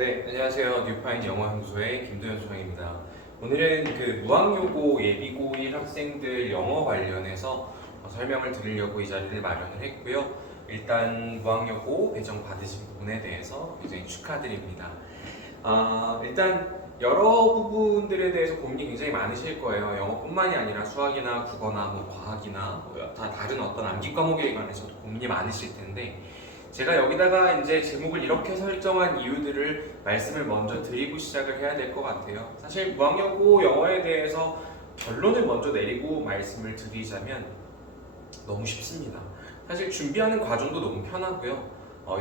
네, 안녕하세요. 뉴파인 영어연구소의 김도현 소장입니다. 오늘은 그 무학여고 예비고 1 학생들 영어 관련해서 설명을 드리려고 이 자리를 마련을 했고요. 일단 무학여고 배정 받으신 부분에 대해서 굉장히 축하드립니다. 일단 여러 부분들에 대해서 고민이 굉장히 많으실 거예요. 영어뿐만이 아니라 수학이나 국어나 과학이나 다 다른 어떤 암기 과목에 관해서도 고민이 많으실 텐데, 제가 여기다가 이제 제목을 이렇게 설정한 이유들을 말씀을 먼저 드리고 시작을 해야 될 것 같아요. 사실 무학여고 영어에 대해서 결론을 먼저 내리고 말씀을 드리자면 너무 쉽습니다. 사실 준비하는 과정도 너무 편하고요.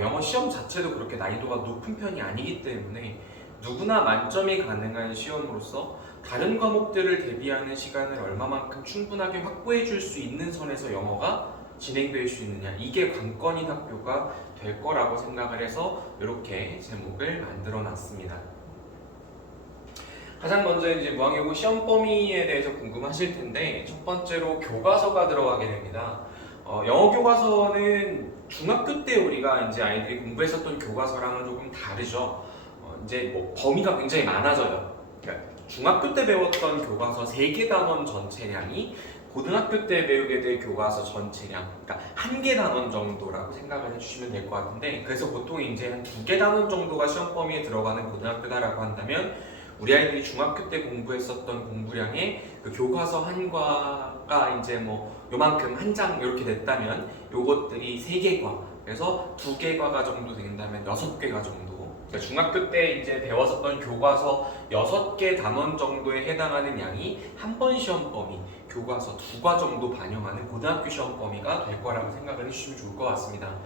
영어 시험 자체도 그렇게 난이도가 높은 편이 아니기 때문에 누구나 만점이 가능한 시험으로서 다른 과목들을 대비하는 시간을 얼마만큼 충분하게 확보해 줄 수 있는 선에서 영어가 진행될 수 있느냐, 이게 관건인 학교가 될 거라고 생각을 해서 이렇게 제목을 만들어 놨습니다. 가장 먼저 이제 무학여고 시험 범위에 대해서 궁금하실 텐데, 첫 번째로 교과서가 들어가게 됩니다. 영어 교과서는 중학교 때 우리가 이제 아이들이 공부했었던 교과서랑은 조금 다르죠. 이제 범위가 굉장히 많아져요. 그러니까 중학교 때 배웠던 교과서 3개 단원 전체량이 고등학교 때 배우게 될 교과서 전체량, 그러니까 1개 단원 정도라고 생각을 해주시면 될 것 같은데, 그래서 보통 이제 한 2개 단원 정도가 시험 범위에 들어가는 고등학교다라고 한다면, 우리 아이들이 중학교 때 공부했었던 공부량의 그 교과서 한 과가 이제 요만큼 한 장 이렇게 됐다면, 요것들이 3개과, 그래서 2개과가 정도 된다면 6개가 정도. 그러니까 중학교 때 이제 배웠었던 교과서 6개 단원 정도에 해당하는 양이 한 번 시험 범위, 교과서 2과 정도 반영하는 고등학교 시험 범위가 될 거라고 생각을 해주시면 좋을 것 같습니다.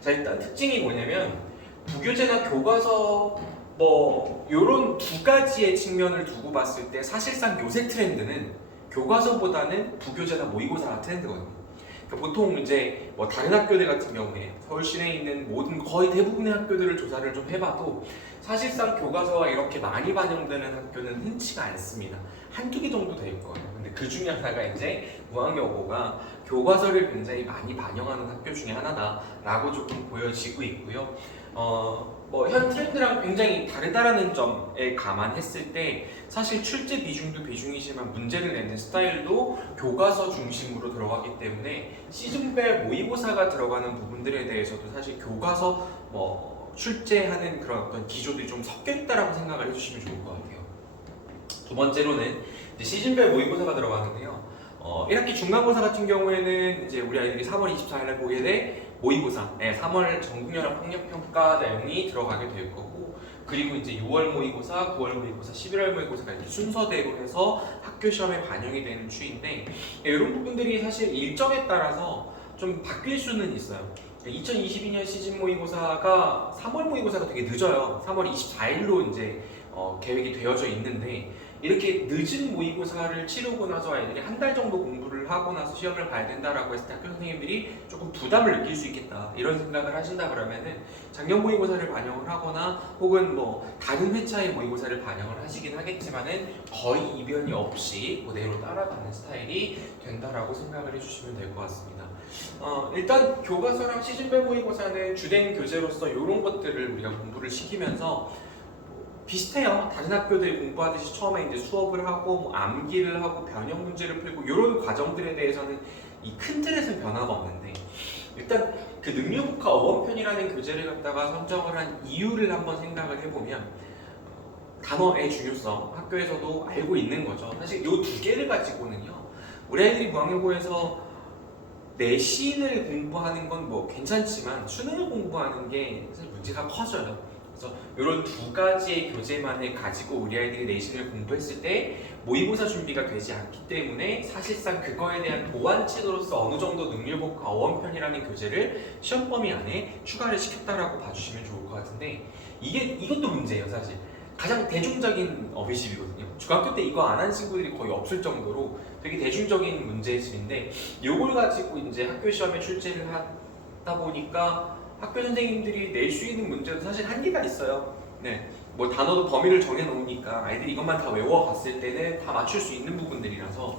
자, 일단 특징이 뭐냐면, 부교재나 교과서 요런 2가지의 측면을 두고 봤을 때 사실상 요새 트렌드는 교과서보다는 부교재나 모의고사가 트렌드거든요. 그러니까 보통 이제 다른 학교들 같은 경우에 서울 시내에 있는 모든 거의 대부분의 학교들을 조사를 좀 해봐도 사실상 교과서가 이렇게 많이 반영되는 학교는 흔치가 않습니다. 한두 개 정도 될 거예요. 근데 그 중에 하나가 이제 무학여고가 교과서를 굉장히 많이 반영하는 학교 중에 하나다라고 조금 보여지고 있고요. 현 트렌드랑 굉장히 다르다라는 점에 감안했을 때 사실 출제 비중도 비중이지만 문제를 내는 스타일도 교과서 중심으로 들어가기 때문에 시즌별 모의고사가 들어가는 부분들에 대해서도 사실 교과서 출제하는 그런 어떤 기조들이 좀 섞여 있다라고 생각을 해주시면 좋을 것 같아요. 두 번째로는 이제 시즌별 모의고사가 들어가는데요. 1학기 중간고사 같은 경우에는 이제 우리 아이들이 3월 24일에 보게 될 모의고사, 3월 전국연합 학력평가 내용이 들어가게 될 거고, 그리고 이제 6월 모의고사, 9월 모의고사, 11월 모의고사가 이렇게 순서대로 해서 학교 시험에 반영이 되는 추인데, 이런 부분들이 사실 일정에 따라서 좀 바뀔 수는 있어요. 2022년 시즌 모의고사가 3월 모의고사가 되게 늦어요. 3월 24일로 이제 계획이 되어져 있는데, 이렇게 늦은 모의고사를 치르고 나서 아이들이 한 달 정도 공부를 하고 나서 시험을 봐야 된다라고 했을 때 학교 선생님들이 조금 부담을 느낄 수 있겠다, 이런 생각을 하신다 그러면은 작년 모의고사를 반영을 하거나 혹은 다른 회차의 모의고사를 반영을 하시긴 하겠지만은 거의 이변이 없이 그대로 따라가는 스타일이 된다라고 생각을 해주시면 될 것 같습니다. 일단 교과서랑 시즌별 모의고사는 주된 교재로서 이런 것들을 우리가 공부를 시키면서 비슷해요. 다른 학교들이 공부하듯이 처음에 이제 수업을 하고 암기를 하고 변형 문제를 풀고 이런 과정들에 대해서는 이 큰 틀에서는 변화가 없는데, 일단 그 능력국화 어원편이라는 교재를 갖다가 선정을 한 이유를 한번 생각을 해보면, 단어의 중요성 학교에서도 알고 있는 거죠. 사실 이 2개를 가지고는요, 우리 아이들이 무학여고에서 내신을 공부하는 건 괜찮지만 수능을 공부하는 게 사실 문제가 커져요. 그래서 이런 2가지의 교재만을 가지고 우리 아이들이 내신을 공부했을 때 모의고사 준비가 되지 않기 때문에 사실상 그거에 대한 보완책으로서 어느 정도 능률복과 어원편이라는 교재를 시험 범위 안에 추가를 시켰다라고 봐주시면 좋을 것 같은데, 이것도 문제예요. 사실 가장 대중적인 어휘집이거든요. 중학교 때 이거 안 한 친구들이 거의 없을 정도로 되게 대중적인 문제집인데, 이걸 가지고 이제 학교 시험에 출제를 하다 보니까 학교 선생님들이 낼 수 있는 문제도 사실 한계가 있어요. 단어도 범위를 정해놓으니까 아이들이 이것만 다 외워갔을 때는 다 맞출 수 있는 부분들이라서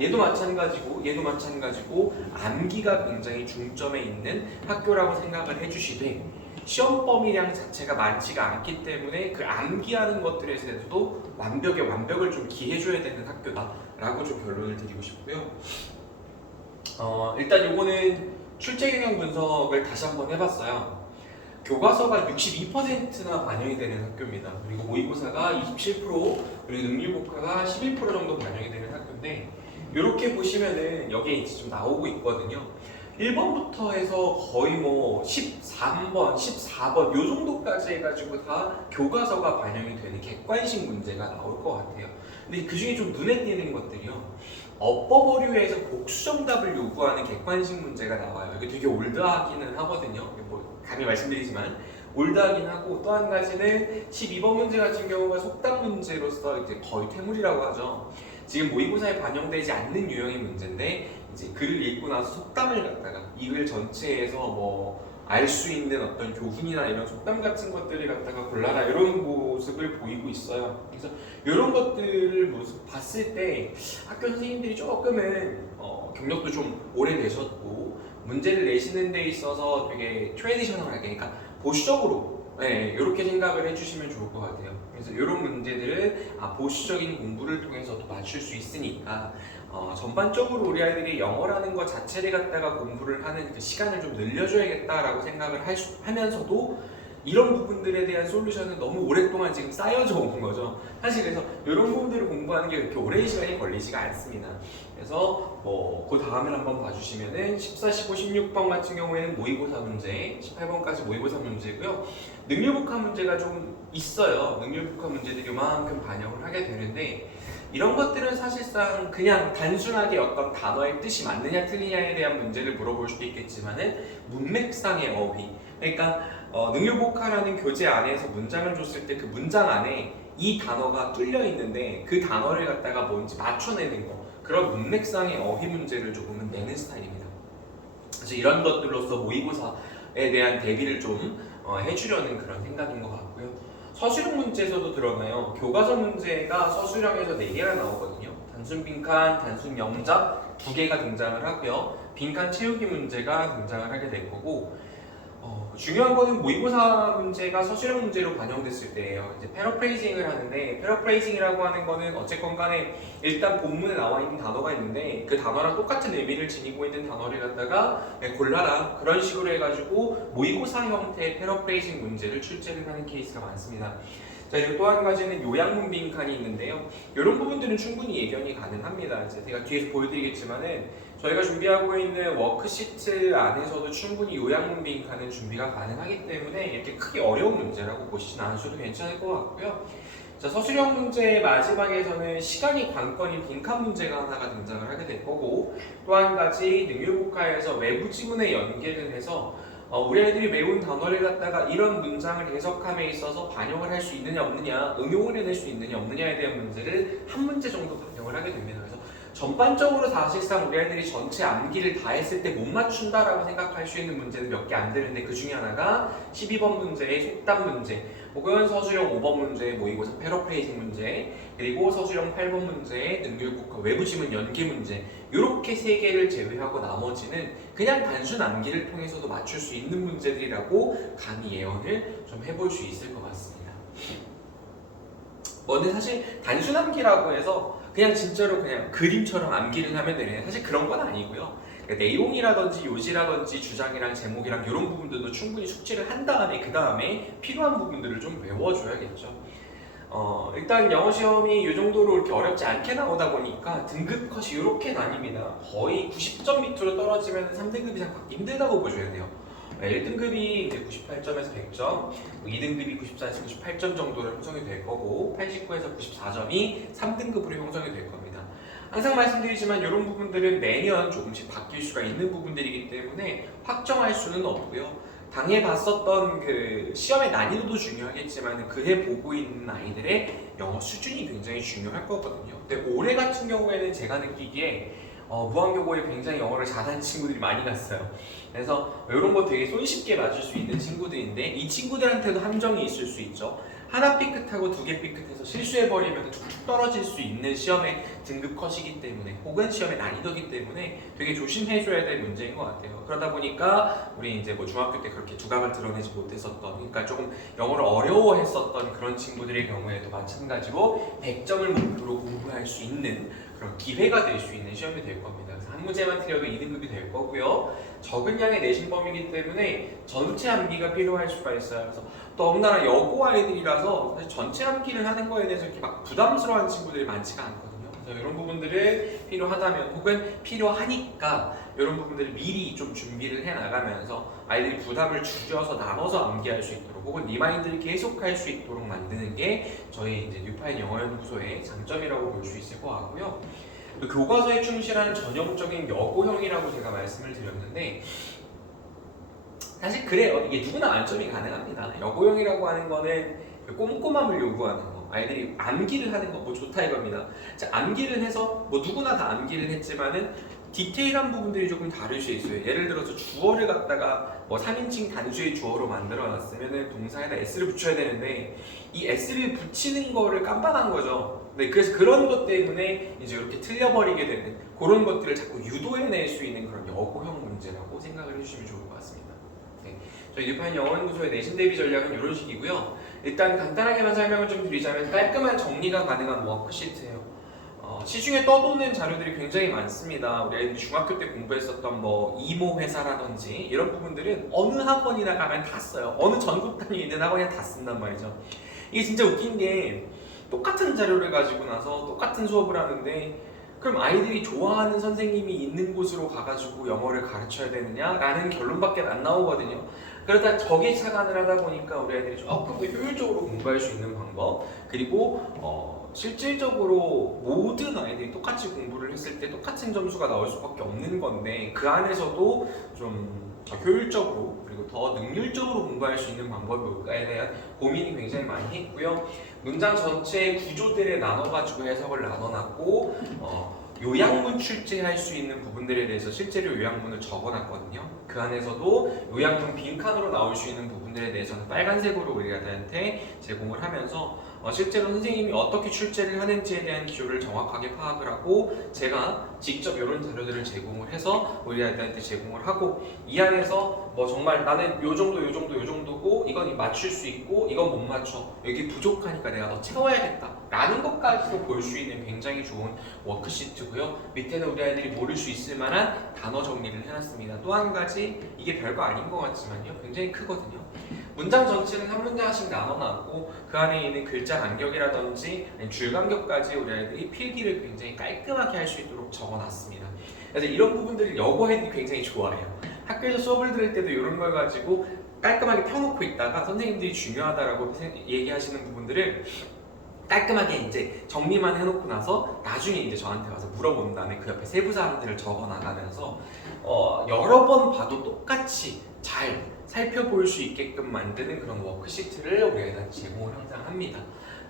얘도 마찬가지고 암기가 굉장히 중점에 있는 학교라고 생각을 해주시되, 시험 범위량 자체가 많지가 않기 때문에 그 암기하는 것들에 대해서도 완벽을 좀 기해줘야 되는 학교다라고 좀 결론을 드리고 싶고요. 일단 요거는 출제 경향 분석을 다시 한번 해봤어요. 교과서가 62%나 반영이 되는 학교입니다. 그리고 모의고사가 27%, 그리고 능률국가가 11% 정도 반영이 되는 학교인데, 이렇게 보시면은 여기에 이제 좀 나오고 있거든요. 1번부터 해서 거의 뭐 13번, 14번 요 정도까지 해가지고 다 교과서가 반영이 되는 객관식 문제가 나올 것 같아요. 근데 그 중에 좀 눈에 띄는 것들이요. 어법 어류에서 복수 정답을 요구하는 객관식 문제가 나와요. 이게 되게 올드하기는 하거든요. 뭐 감히 말씀드리지만 올드하긴 하고, 또 한 가지는 12번 문제 같은 경우가 속담 문제로서 이제 거의 퇴물이라고 하죠. 지금 모의고사에 반영되지 않는 유형의 문제인데, 이제 글을 읽고 나서 속담을 갖다가 이 글 전체에서 뭐 알 수 있는 어떤 교훈이나 이런 속담 같은 것들을 갖다가 골라라, 이런 모습을 보이고 있어요. 그래서 이런 것들을 모습 봤을 때 학교 선생님들이 조금은 경력도 좀 오래되셨고 문제를 내시는 데 있어서 되게 트레디셔널하게, 그러니까 보수적으로 이렇게 생각을 해주시면 좋을 것 같아요. 그래서 이런 문제들은 보수적인 공부를 통해서도 맞출 수 있으니까 전반적으로 우리 아이들이 영어라는 것 자체를 갖다가 공부를 하는 그 시간을 좀 늘려줘야겠다라고 생각을 하면서도 이런 부분들에 대한 솔루션은 너무 오랫동안 지금 쌓여져 온 거죠. 사실 그래서 이런 부분들을 공부하는 게 그렇게 오랜 시간이 걸리지가 않습니다. 그래서 그 다음을 한번 봐주시면은 14, 15, 16번 같은 경우에는 모의고사 문제, 18번까지 모의고사 문제고요. 능률북화 문제가 좀 있어요. 능률북화 문제들이 요만큼 반영을 하게 되는데, 이런 것들은 사실상 그냥 단순하게 어떤 단어의 뜻이 맞느냐 틀리냐에 대한 문제를 물어볼 수도 있겠지만은 문맥상의 어휘, 그러니까 능률북화라는 교재 안에서 문장을 줬을 때 그 문장 안에 이 단어가 뚫려 있는데 그 단어를 갖다가 뭔지 맞춰내는 거, 그런 문맥상의 어휘 문제를 조금은 내는 스타일입니다. 그래서 이런 것들로서 모의고사에 대한 대비를 좀 해주려는 그런 생각인 것 같고요. 서술형 문제에서도 드러나요. 교과서 문제가 서술형에서 4개가 나오거든요. 단순 빈칸, 단순 영작 2개가 등장을 하고요. 빈칸 채우기 문제가 등장을 하게 될 거고, 중요한 거는 모의고사 문제가 서술형 문제로 반영됐을 때예요. 이제 패러프레이징을 하는데, 패러프레이징이라고 하는 거는 어쨌건 간에 일단 본문에 나와 있는 단어가 있는데 그 단어랑 똑같은 의미를 지니고 있는 단어를 갖다가 골라라, 그런 식으로 해가지고 모의고사 형태의 패러프레이징 문제를 출제를 하는 케이스가 많습니다. 자, 그리고 또 한 가지는 요약문 빈칸이 있는데요. 이런 부분들은 충분히 예견이 가능합니다. 이제 제가 뒤에서 보여드리겠지만은 저희가 준비하고 있는 워크시트 안에서도 충분히 요약문 빈칸은 준비가 가능하기 때문에 이렇게 크게 어려운 문제라고 보시진 않으셔도 괜찮을 것 같고요. 자, 서술형 문제의 마지막에서는 시간이 관건인 빈칸 문제가 하나가 등장을 하게 될 거고, 또 한 가지 능률국화에서 외부 지문에 연계를 해서 우리 아이들이 외운 단어를 갖다가 이런 문장을 해석함에 있어서 반영을 할 수 있느냐 없느냐, 응용을 해낼 수 있느냐 없느냐에 대한 문제를 한 문제 정도 반영을 하게 됩니다. 그래서 전반적으로 사실상 우리 아이들이 전체 암기를 다 했을 때 못 맞춘다라고 생각할 수 있는 문제는 몇 개 안 되는데, 그 중에 하나가 12번 문제의 속담 문제, 혹은 서술형 5번 문제의 모의고사 패러프레이징 문제, 그리고 서술형 8번 문제의 능률국화 외부 지문 연계 문제, 이렇게 3개를 제외하고 나머지는 그냥 단순 암기를 통해서도 맞출 수 있는 문제들이라고 감히 예언을 좀 해볼 수 있을 것 같습니다. 근데 사실 단순 암기라고 해서 그냥 진짜로 그냥 그림처럼 암기를 하면 되는, 사실 그런 건 아니고요. 그러니까 내용이라든지 요지라든지 주장이랑 제목이랑 이런 부분들도 충분히 숙지를 한 다음에 그 다음에 필요한 부분들을 좀 외워줘야겠죠. 일단 영어 시험이 이 정도로 이렇게 어렵지 않게 나오다 보니까 등급 컷이 이렇게 나뉩니다. 거의 90점 밑으로 떨어지면 3등급 이상 받기 힘들다고 보셔야 돼요. 1등급이 이제 98점에서 100점, 2등급이 94에서 98점 정도로 형성이 될 거고, 89에서 94점이 3등급으로 형성이 될 겁니다. 항상 말씀드리지만 이런 부분들은 매년 조금씩 바뀔 수가 있는 부분들이기 때문에 확정할 수는 없고요. 당해 봤었던 그 시험의 난이도도 중요하겠지만 그해 보고 있는 아이들의 영어 수준이 굉장히 중요할 거거든요. 근데 올해 같은 경우에는 제가 느끼기에 무한교보에 굉장히 영어를 잘하는 친구들이 많이 갔어요. 그래서 이런 거 되게 손쉽게 맞을 수 있는 친구들인데 이 친구들한테도 함정이 있을 수 있죠. 하나 삐끗하고 두 개 삐끗해서 실수해버리면 툭툭 떨어질 수 있는 시험의 등급 컷이기 때문에 혹은 시험의 난이도이기 때문에 되게 조심해줘야 될 문제인 것 같아요. 그러다 보니까 우리 이제 뭐 중학교 때 그렇게 두각을 드러내지 못했었던, 그러니까 조금 영어를 어려워했었던 그런 친구들의 경우에도 마찬가지로 100점을 목표로 공부할 수 있는 그런 기회가 될 수 있는 시험이 될 겁니다. 그래서 한 문제만 틀려도 2등급이 될 거고요. 적은 양의 내신 범위이기 때문에 전체 암기가 필요할 수가 있어요. 그래서 너무나 여고 아이들이라서 사실 전체 암기를 하는 거에 대해서 이렇게 막 부담스러워하는 친구들이 많지가 않거든요. 그래서 이런 부분들을 필요하다면 혹은 필요하니까 이런 부분들을 미리 좀 준비를 해 나가면서 아이들이 부담을 줄여서 나눠서 암기할 수 있도록 혹은 리마인드를 계속할 수 있도록 만드는 게 저희 이제 뉴파인 영어연구소의 장점이라고 볼 수 있을 것 같고요. 또 교과서에 충실한 전형적인 여고형이라고 제가 말씀을 드렸는데 사실 그래요. 이게 누구나 만점이 가능합니다. 여고형이라고 하는 거는 꼼꼼함을 요구하는 거, 아이들이 암기를 하는 거 뭐 좋다 이겁니다. 자, 암기를 해서 뭐 누구나 다 암기를 했지만은 디테일한 부분들이 조금 다를 수 있어요. 예를 들어서 주어를 갖다가 뭐 3인칭 단수의 주어로 만들어 놨으면은 동사에다 s를 붙여야 되는데 이 s를 붙이는 거를 깜빡한 거죠. 네, 그래서 그런 것 때문에 이제 이렇게 틀려버리게 되는 그런 것들을 자꾸 유도해낼 수 있는 그런 여고형 문제라고 생각을 해주시면 좋을 것 같습니다. 네, 저희 뉴파인 영어연구소의 내신 대비 전략은 이런 식이고요. 일단 간단하게만 설명을 좀 드리자면 깔끔한 정리가 가능한 워크시트예요. 시중에 떠도는 자료들이 굉장히 많습니다. 우리 아이들이 중학교 때 공부했었던 뭐 이모 회사라든지 이런 부분들은 어느 학원이나 가면 다 써요. 어느 전국 단위에 있는 학원이나 다 쓴단 말이죠. 이게 진짜 웃긴 게 똑같은 자료를 가지고 나서 똑같은 수업을 하는데 그럼 아이들이 좋아하는 선생님이 있는 곳으로 가가지고 영어를 가르쳐야 되느냐라는 결론밖에 안 나오거든요. 그러다 저기 착안을 하다 보니까 우리 아이들이 조금 더 효율적으로 공부할 수 있는 방법, 그리고 실질적으로 모든 아이들이 똑같이 공부를 했을 때 똑같은 점수가 나올 수밖에 없는 건데 그 안에서도 좀 더 효율적으로 그리고 더 능률적으로 공부할 수 있는 방법에 대한 고민이 굉장히 많이 했고요. 문장 전체의 구조들에 나눠가지고 해석을 나눠놨고 요약문 출제할 수 있는 부분들에 대해서 실제로 요약문을 적어놨거든요. 그 안에서도 요약문 빈칸으로 나올 수 있는 부분들에 대해서는 빨간색으로 우리한테 제공을 하면서 실제로 선생님이 어떻게 출제를 하는지에 대한 기조를 정확하게 파악을 하고 제가 직접 이런 자료들을 제공을 해서 우리 아이들한테 제공을 하고 이 안에서 뭐 정말 나는 요 정도고 이건 맞출 수 있고 이건 못 맞춰 여기 부족하니까 내가 더 채워야겠다 라는 것까지도 볼 수 있는 굉장히 좋은 워크시트고요. 밑에는 우리 아이들이 모를 수 있을 만한 단어 정리를 해놨습니다. 또 한 가지 이게 별거 아닌 것 같지만요 굉장히 크거든요. 문장 전체는 한 문장씩 나눠놨고 그 안에 있는 글자 간격이라든지 줄 간격까지 우리 아이들이 필기를 굉장히 깔끔하게 할 수 있도록 적어놨습니다. 그래서 이런 부분들을 여고 애들이 굉장히 좋아해요. 학교에서 수업을 들을 때도 이런 걸 가지고 깔끔하게 펴놓고 있다가 선생님들이 중요하다라고 얘기하시는 부분들을 깔끔하게 이제 정리만 해놓고 나서 나중에 이제 저한테 와서 물어본 다음에 그 옆에 세부 사항들을 적어 나가면서 여러 번 봐도 똑같이 잘 살펴볼 수 있게끔 만드는 그런 워크시트를 우리 애들한테 제공을 항상 합니다.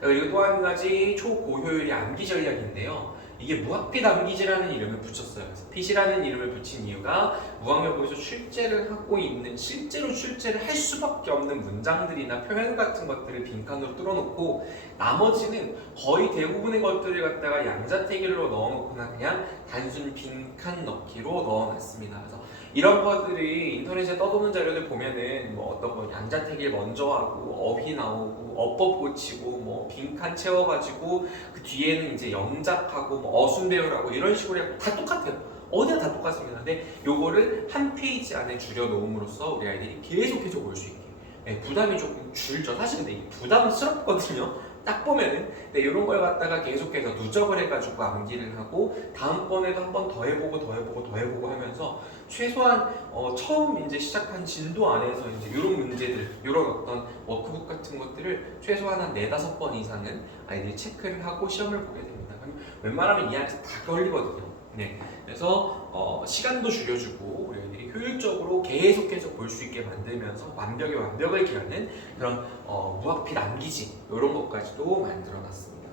그리고 또 한 가지 초고효율의 암기 전략인데요. 이게 무학빛 암기지라는 이름을 붙였어요. 그래서 핏이라는 이름을 붙인 이유가 무학여고에서 출제를 하고 있는 실제로 출제를 할 수밖에 없는 문장들이나 표현 같은 것들을 빈칸으로 뚫어놓고 나머지는 거의 대부분의 것들을 갖다가 양자택일로 넣어놓거나 그냥 단순 빈칸 넣기로 넣어놨습니다. 그래서 이런 것들이 인터넷에 떠도는 자료들 보면은 뭐 어떤 거 양자택일 먼저 하고 어휘 나오고 어법 고치고 뭐 빈칸 채워가지고 그 뒤에는 이제 영작하고 뭐 어순 배우라고 이런 식으로 해서 다 똑같아요. 어디나 다 똑같습니다. 근데 요거를 한 페이지 안에 줄여 놓음으로써 우리 아이들이 계속해서 볼 수 있게 부담이 조금 줄죠. 사실 근데 이게 부담스럽거든요. 딱 보면은 이런 걸 갖다가 계속해서 누적을 해가지고 암기를 하고 다음번에도 한 번 더 해보고 하면서 최소한 처음 이제 시작한 진도 안에서 이제 이런 문제들, 이런 어떤 워크북 같은 것들을 최소한 한 4-5번 이상은 아이들이 체크를 하고 시험을 보게 됩니다. 그럼 웬만하면 이 안에서 다 걸리거든요. 네, 그래서 시간도 줄여주고 우리 아이들이 효율적으로 계속해서 볼 수 있게 만들면서 완벽을 기하는 그런 무학필 암기지 이런 것까지도 만들어놨습니다.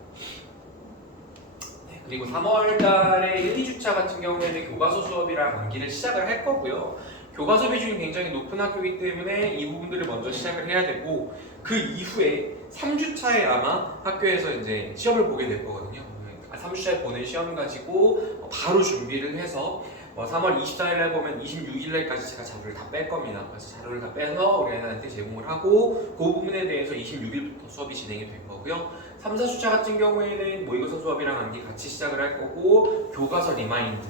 네, 그리고 3월 달에 1, 2주차 같은 경우에는 교과서 수업이랑 암기를 시작을 할 거고요. 교과서 비중이 굉장히 높은 학교이기 때문에 이 부분들을 먼저 시작을 해야 되고, 그 이후에 3주차에 아마 학교에서 이제 시험을 보게 될 거거든요. 3주차에 보는 시험 가지고 바로 준비를 해서 3월 24일날 보면 26일날까지 제가 자료를 다 뺄 겁니다. 그래서 자료를 다 빼서 우리 애들한테 제공을 하고, 그 부분에 대해서 26일부터 수업이 진행이 될 거고요. 3, 4주차 같은 경우에는 모의고사 수업이랑 암기 같이 시작을 할 거고, 교과서 리마인드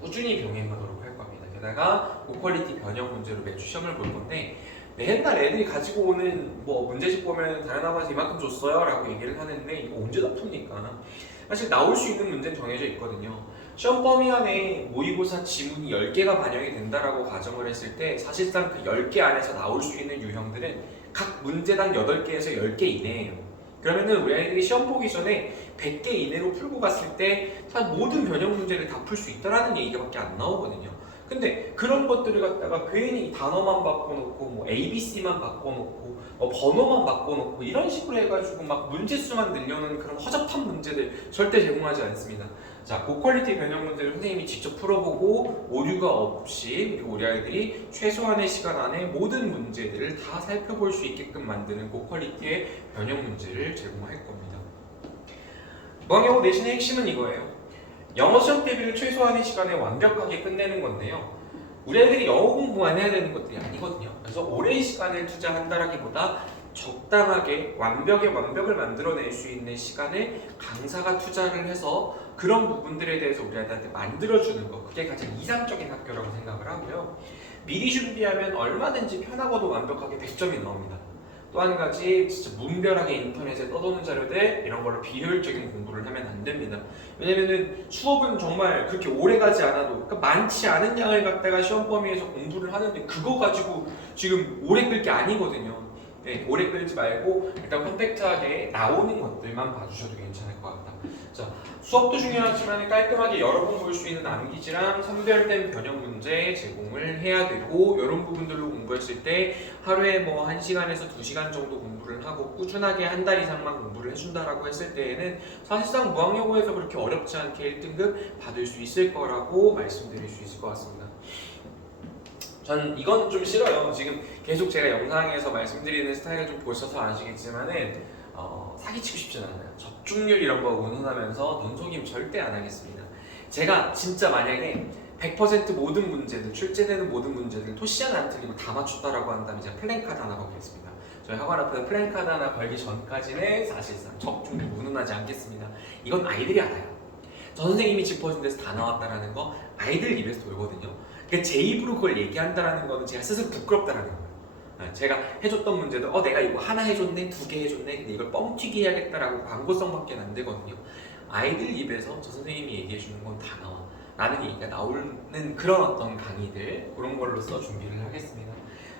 꾸준히 병행하도록 할 겁니다. 게다가 고퀄리티 변형 문제로 매주 시험을 볼 건데, 맨날 애들이 가지고 오는 문제집 보면 다른 학원에서 이만큼 줬어요 라고 얘기를 하는데, 이거 언제 다 풉니까? 사실 나올 수 있는 문제는 정해져 있거든요. 시험 범위 안에 모의고사 지문이 10개가 반영이 된다라고 가정을 했을 때, 사실상 그 10개 안에서 나올 수 있는 유형들은 각 문제당 8개에서 10개 이내예요. 그러면은 우리 아이들이 시험 보기 전에 100개 이내로 풀고 갔을 때 모든 변형 문제를 다 풀 수 있다라는 얘기밖에 안 나오거든요. 근데 그런 것들을 갖다가 괜히 단어만 바꿔놓고 ABC만 바꿔놓고 번호만 바꿔놓고 이런 식으로 해가지고 막 문제수만 늘려는 그런 허접한 문제들 절대 제공하지 않습니다. 자, 고퀄리티 변형 문제를 선생님이 직접 풀어보고 오류가 없이, 그리고 우리 아이들이 최소한의 시간 안에 모든 문제들을 다 살펴볼 수 있게끔 만드는 고퀄리티의 변형 문제를 제공할 겁니다. 무학영어 내신의 핵심은 이거예요. 영어 시험 대비를 최소한의 시간에 완벽하게 끝내는 건데요. 우리 아이들이 영어 공부만 해야 되는 것들이 아니거든요. 그래서 오랜 시간을 투자한다라기보다 적당하게 완벽을 만들어낼 수 있는 시간을 강사가 투자를 해서 그런 부분들에 대해서 우리 아이들한테 만들어주는 거, 그게 가장 이상적인 학교라고 생각을 하고요. 미리 준비하면 얼마든지 편하고도 완벽하게 100점이 나옵니다. 또 한 가지, 진짜 무분별하게 인터넷에 떠도는 자료들 이런 걸로 비효율적인 공부를 하면 안 됩니다. 왜냐면은 수업은 정말 그렇게 오래 가지 않아도, 그러니까 많지 않은 양을 갖다가 시험 범위에서 공부를 하는데 그거 가지고 지금 오래 끌 게 아니거든요. 네, 오래 끌지 말고 일단 컴팩트하게 나오는 것들만 봐주셔도 괜찮을 것 같다. 자, 수업도 중요하지만 깔끔하게 여러 번 볼 수 있는 암기지랑 선별된 변형 문제 제공을 해야 되고, 이런 부분들로 공부했을 때 하루에 1시간에서 2시간 정도 공부를 하고 꾸준하게 한 달 이상만 공부를 해준다라고 했을 때에는 사실상 무학여고에서 그렇게 어렵지 않게 1등급 받을 수 있을 거라고 말씀드릴 수 있을 것 같습니다. 전 이건 좀 싫어요. 지금 계속 제가 영상에서 말씀드리는 스타일을 좀 보셔서 아시겠지만은 사기치고 싶진 않아요. 적중률 이런 거 운운하면서 눈속임 절대 안 하겠습니다. 제가 진짜 만약에 100% 모든 문제들, 출제되는 모든 문제들 토시 하나 안 틀리고 다 맞췄다라고 한다면 제가 플랜카드 하나 걸겠습니다. 저희 학원 앞에서 플랜카드 하나 걸기 전까지는 사실상 적중률 운운하지 않겠습니다. 이건 아이들이 알아요. 저 선생님이 짚어준 데서 다 나왔다라는 거 아이들 입에서 돌거든요. 그러니까 제 입으로 그걸 얘기한다라는 거는 제가 스스로 부끄럽다라는 거예요. 제가 해줬던 문제도 내가 이거 하나 해줬네, 2개 해줬네, 근데 이걸 뻥튀기 해야겠다라고 광고성밖에 안 되거든요. 아이들 입에서 저 선생님이 얘기해주는 건 다 나와 라는 얘기가 나오는 그런 어떤 강의들, 그런 걸로써 준비를 하겠습니다.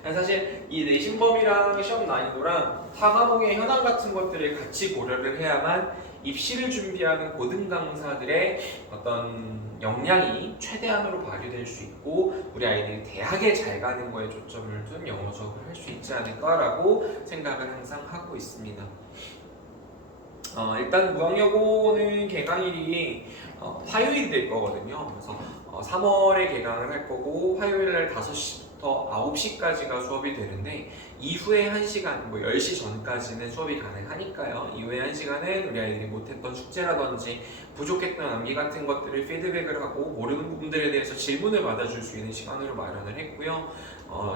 사실 이 내신범위랑 시험 난이도랑 사과목의 현황 같은 것들을 같이 고려를 해야만 입시를 준비하는 고등 강사들의 어떤 역량이 최대한으로 발휘될 수 있고, 우리 아이들이 대학에 잘 가는 거에 초점을 둔 영어 수업을 할 수 있지 않을까라고 생각을 항상 하고 있습니다. 일단 무학여고는 개강일이 화요일이 될 거거든요. 그래서 3월에 개강을 할 거고, 화요일날 5시부터 9시까지가 수업이 되는데, 이후에 1시간, 10시 전까지는 수업이 가능하니까요. 이후에 1시간은 우리 아이들이 못했던 숙제라든지 부족했던 암기 같은 것들을 피드백을 하고, 모르는 부분들에 대해서 질문을 받아줄 수 있는 시간으로 마련을 했고요.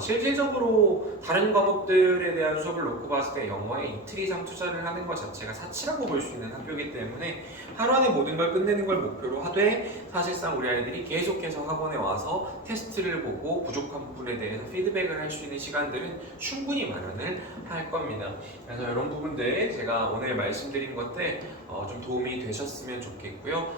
실질적으로 다른 과목들에 대한 수업을 놓고 봤을 때 영어에 이틀 이상 투자를 하는 것 자체가 사치라고 볼 수 있는 학교이기 때문에 하루 안에 모든 걸 끝내는 걸 목표로 하되, 사실상 우리 아이들이 계속해서 학원에 와서 테스트를 보고 부족한 부분에 대해서 피드백을 할 수 있는 시간들은 충분히 마련을 할 겁니다. 그래서 이런 부분들 제가 오늘 말씀드린 것들 좀 도움이 되셨으면 좋겠고요.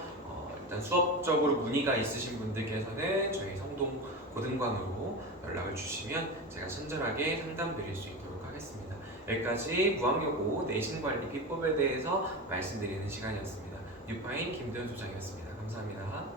일단 수업적으로 문의가 있으신 분들께서는 저희 성동 고등관으로 연락을 주시면 제가 친절하게 상담 드릴 수 있도록 하겠습니다. 여기까지 무학여고 내신관리 비법에 대해서 말씀드리는 시간이었습니다. 뉴파인 김도현 소장이었습니다. 감사합니다.